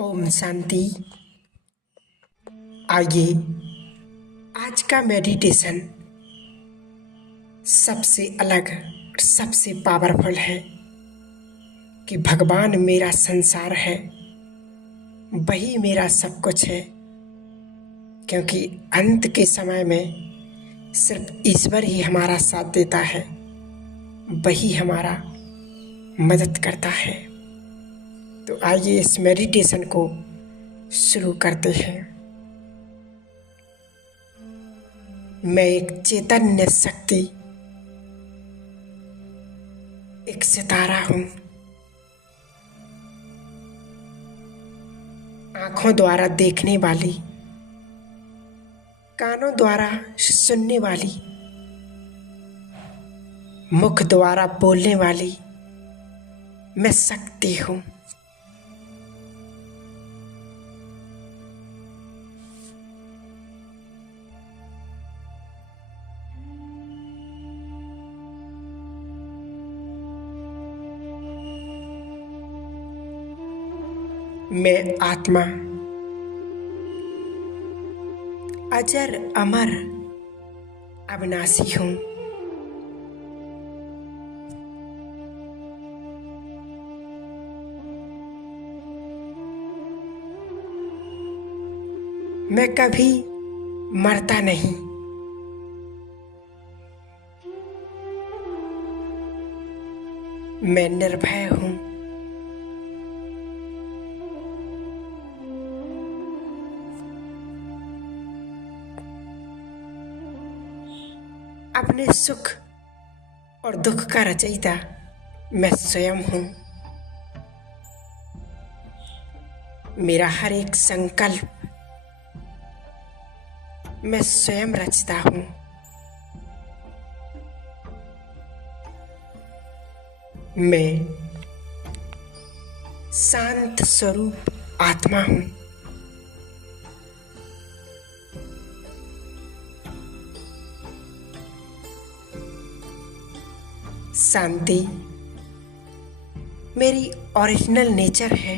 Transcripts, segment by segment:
ओम शांति। आइए आज का मेडिटेशन सबसे अलग और सबसे पावरफुल है कि भगवान मेरा संसार है, वही मेरा सब कुछ है। क्योंकि अंत के समय में सिर्फ ईश्वर ही हमारा साथ देता है, वही हमारा मदद करता है। तो आइए इस मेडिटेशन को शुरू करते हैं। मैं एक चैतन्य शक्ति, एक सितारा हूँ। आँखों द्वारा देखने वाली, कानों द्वारा सुनने वाली, मुख द्वारा बोलने वाली मैं शक्ति हूँ। मैं आत्मा, अजर अमर अविनाशी हूँ। मैं कभी मरता नहीं। मैं निर्भय हूँ। अपने सुख और दुख का रचयिता मैं स्वयं हूँ। मेरा हर एक संकल्प मैं स्वयं रचता हूँ। मैं शांत स्वरूप आत्मा हूँ। शांति मेरी ओरिजिनल नेचर है।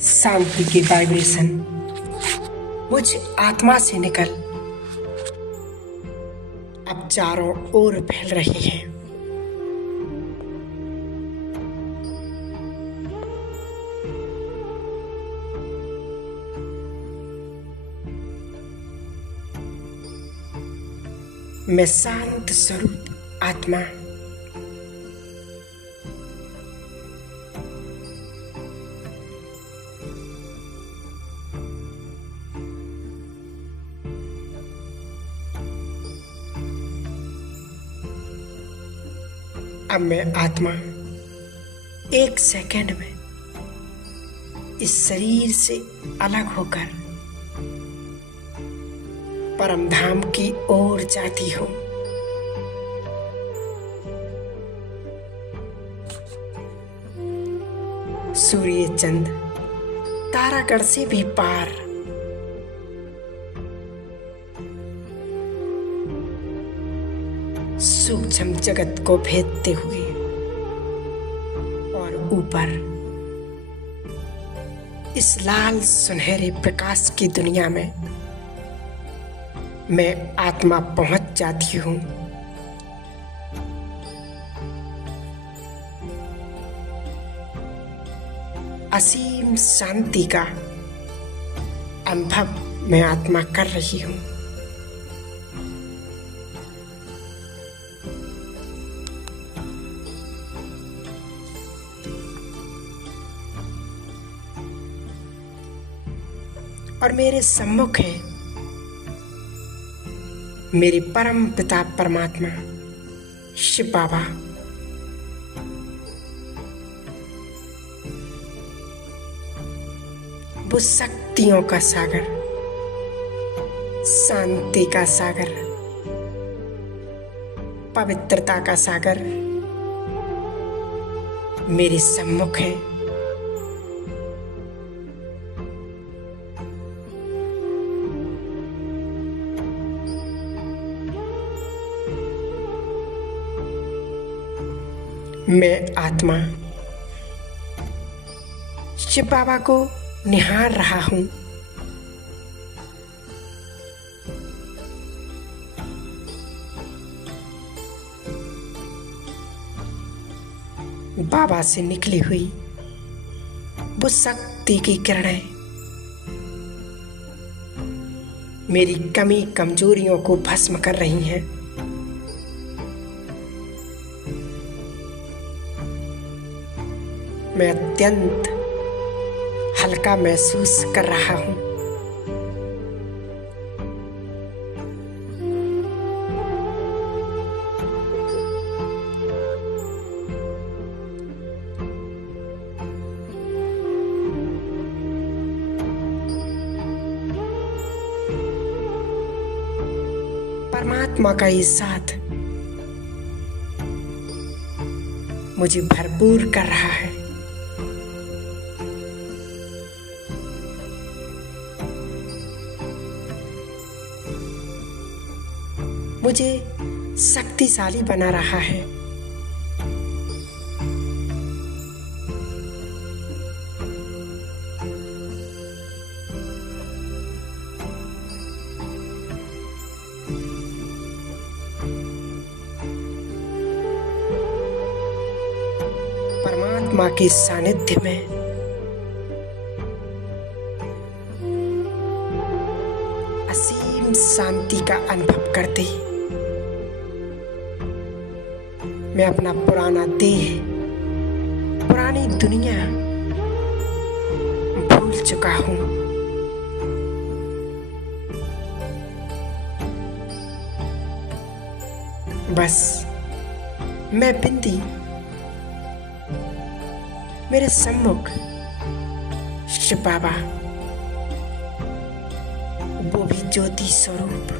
शांति की वाइब्रेशन मुझ आत्मा से निकल अब चारों ओर फैल रही है। मैं शांत स्वरूप आत्मा, अब मैं आत्मा एक सेकंड में इस शरीर से अलग होकर परम धाम की ओर जाती हूँ। सूर्य चंद तारागण से भी पार सूक्ष्म जगत को भेदते हुए और ऊपर इस लाल सुनहरे प्रकाश की दुनिया में मैं आत्मा पहुंच जाती हूँ। असीम शांति का अनुभव मैं आत्मा कर रही हूँ। और मेरे सम्मुख है मेरे परम पिता परमात्मा शिव बाबा। वो शक्तियों का सागर, शांति का सागर, पवित्रता का सागर, मेरे सम्मुख है। मैं आत्मा शिव बाबा को निहार रहा हूँ। बाबा से निकली हुई वो शक्ति की किरणें मेरी कमी कमजोरियों को भस्म कर रही हैं। मैं अत्यंत हल्का महसूस कर रहा हूँ। परमात्मा का ये साथ मुझे भरपूर कर रहा है। मुझे शक्तिशाली बना रहा है। परमात्मा के सानिध्य में असीम शांति का अनुभव करते मैं अपना पुराना देह, पुरानी दुनिया भूल चुका हूँ। बस मैं बिंदी मेरे सम्मुख शिव बाबा, वो भी ज्योति स्वरूप।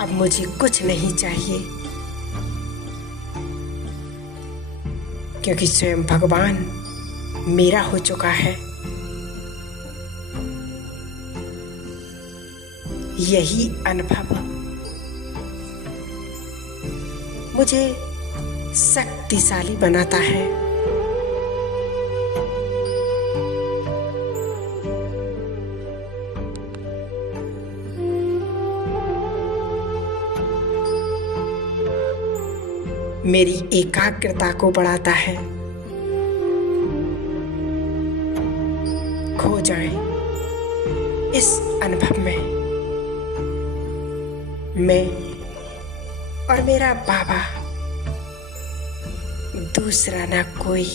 अब मुझे कुछ नहीं चाहिए, क्योंकि स्वयं भगवान मेरा हो चुका है। यही अनुभव मुझे शक्तिशाली बनाता है। मेरी एकाग्रता को बढ़ाता है। खो जाए इस अनुभव में मैं और मेरा बाबा, दूसरा ना कोई।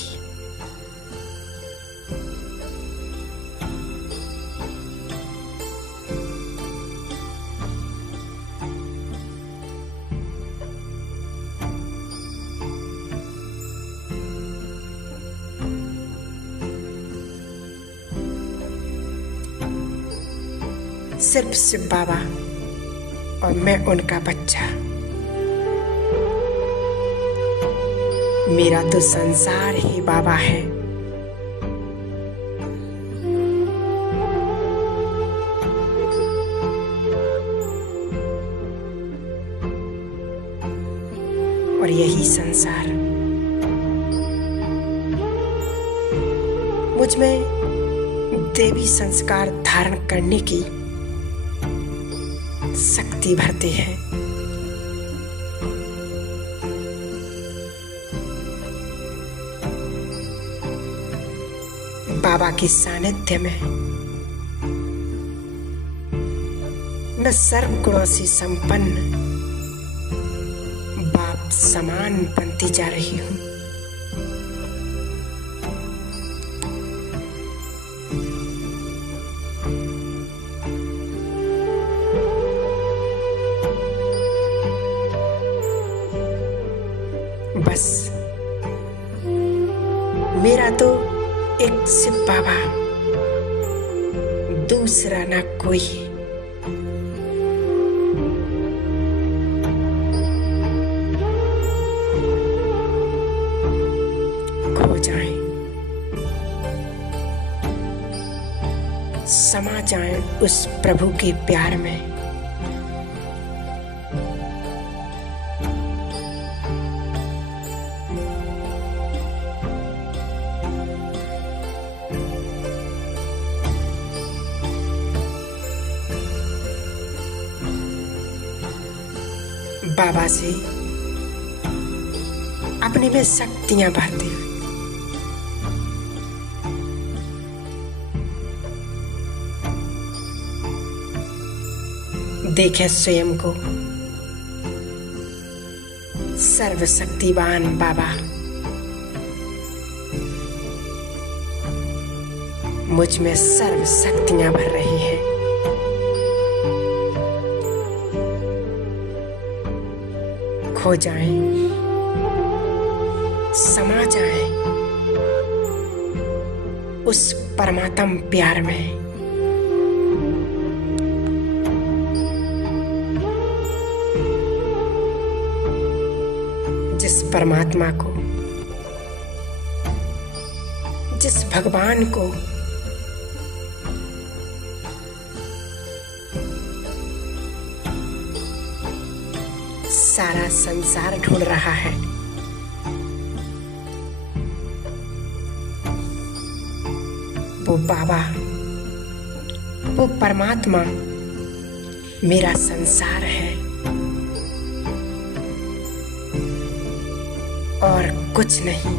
सिर्फ शिव बाबा और मैं उनका बच्चा। मेरा तो संसार ही बाबा है। और यही संसार मुझ में देवी संस्कार धारण करने की शक्ति भरते हैं। बाबा के सानिध्य में मैं सर्व गुणों से संपन्न बाप समान बनती जा रही हूँ। बस मेरा तो एक शिव बाबा, दूसरा ना कोई। खो जाएं, समा जाएं उस प्रभु के प्यार में। बाबा से अपने में शक्तियां भरते हुए देखें स्वयं को सर्वशक्तिवान बाबा मुझ में सर्व शक्तियां भर रही हैं। खो जाएं, समा जाएं उस परमात्म प्यार में। जिस परमात्मा को, जिस भगवान को सारा संसार ढूंढ रहा है, वो बाबा, वो परमात्मा मेरा संसार है और कुछ नहीं।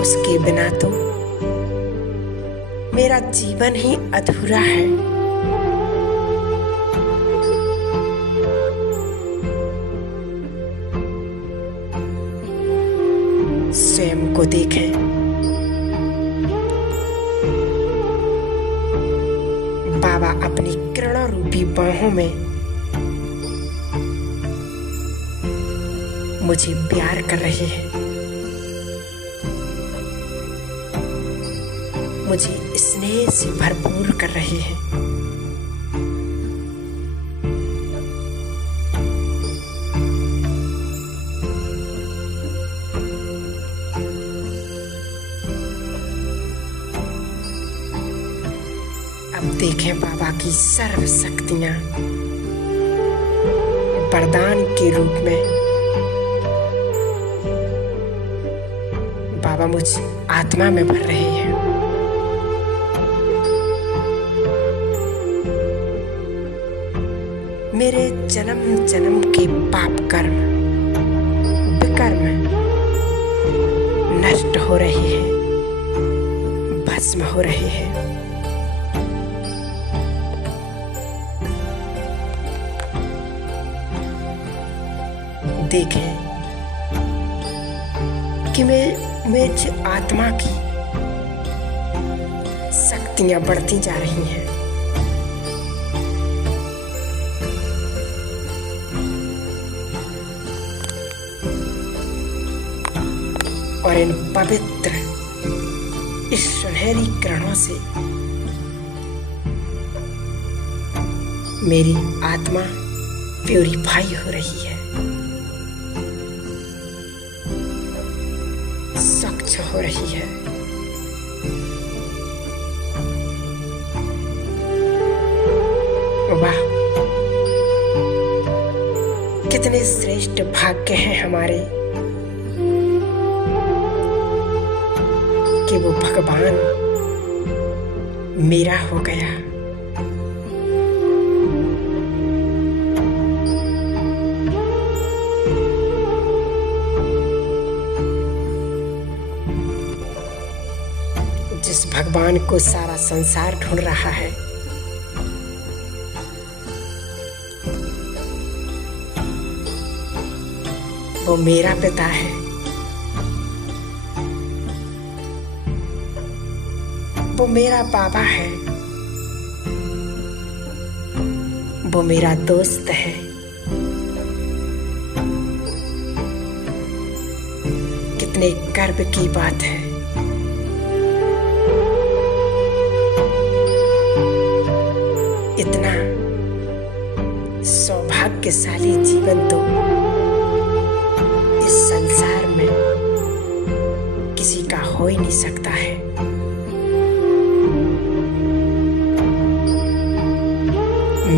उसके बिना तो मेरा जीवन ही अधूरा है। स्वयं को देखें, बाबा अपनी किरणों रूपी बाहों में मुझे प्यार कर रहे हैं, मुझे स्नेह से भरपूर कर रहे हैं। अब देखें बाबा की सर्व शक्तियां वरदान के रूप में बाबा मुझ आत्मा में भर रहे हैं। मेरे जन्म जन्म के पाप कर्म विकर्म नष्ट हो रहे हैं, भस्म हो रहे हैं। देखें कि मेरी आत्मा की शक्तियां बढ़ती जा रही हैं। और इन पवित्र इस सुनहरी किरणों से मेरी आत्मा प्यूरिफाई हो रही है, स्वच्छ हो रही है। वाह, कितने श्रेष्ठ भाग्य हैं हमारे कि वो भगवान मेरा हो गया। जिस भगवान को सारा संसार ढूंढ रहा है, वो मेरा पिता है। वो मेरा बाबा है, वो मेरा दोस्त है। कितने गर्व की बात है भाग्यशाली जीवन तो इस संसार में किसी का हो ही नहीं सकता है।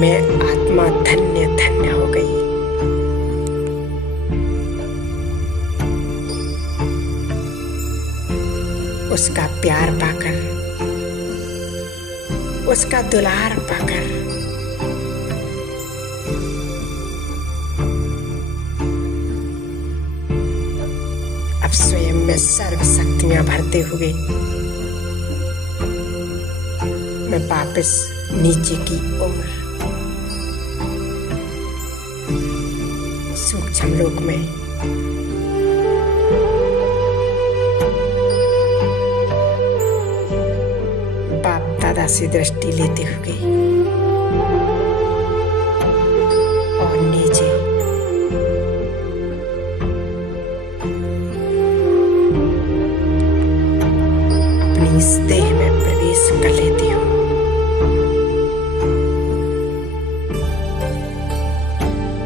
मैं आत्मा धन्य धन्य हो गई। उसका प्यार पाकर, उसका दुलार पाकर अब स्वयं में सर्व शक्तियां भरते हुए मैं वापस नीचे की ओर सूक्ष्म लोक में बाप दादा से दृष्टि लेते हुए और नीचे अपनी इस देह में प्रवेश कर लेती हूँ।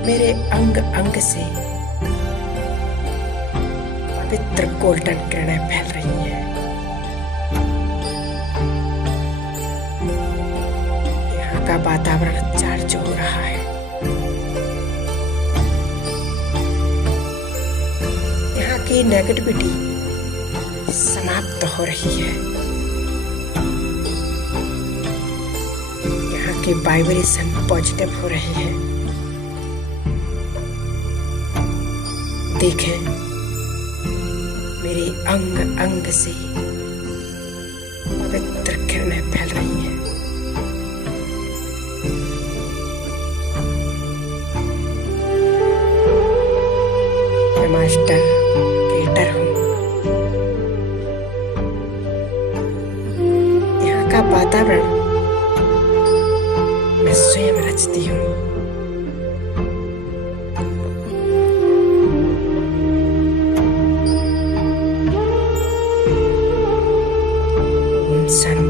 मेरे अंग अंग से पवित्र गोल्डन किरणें फैल रही हैं। यहाँ का वातावरण चार्ज हो रहा है। यहाँ की नेगेटिविटी समाप्त हो रही है। यहाँ की वाइब्रेशन पॉजिटिव हो रही है। देखें, मेरे अंग अंग से पवित्र किरणें फैल रही हैं। मैं मास्टर क्रिएटर हूँ। यहाँ का वातावरण मैं स्वयं रचती हूँ। शांति।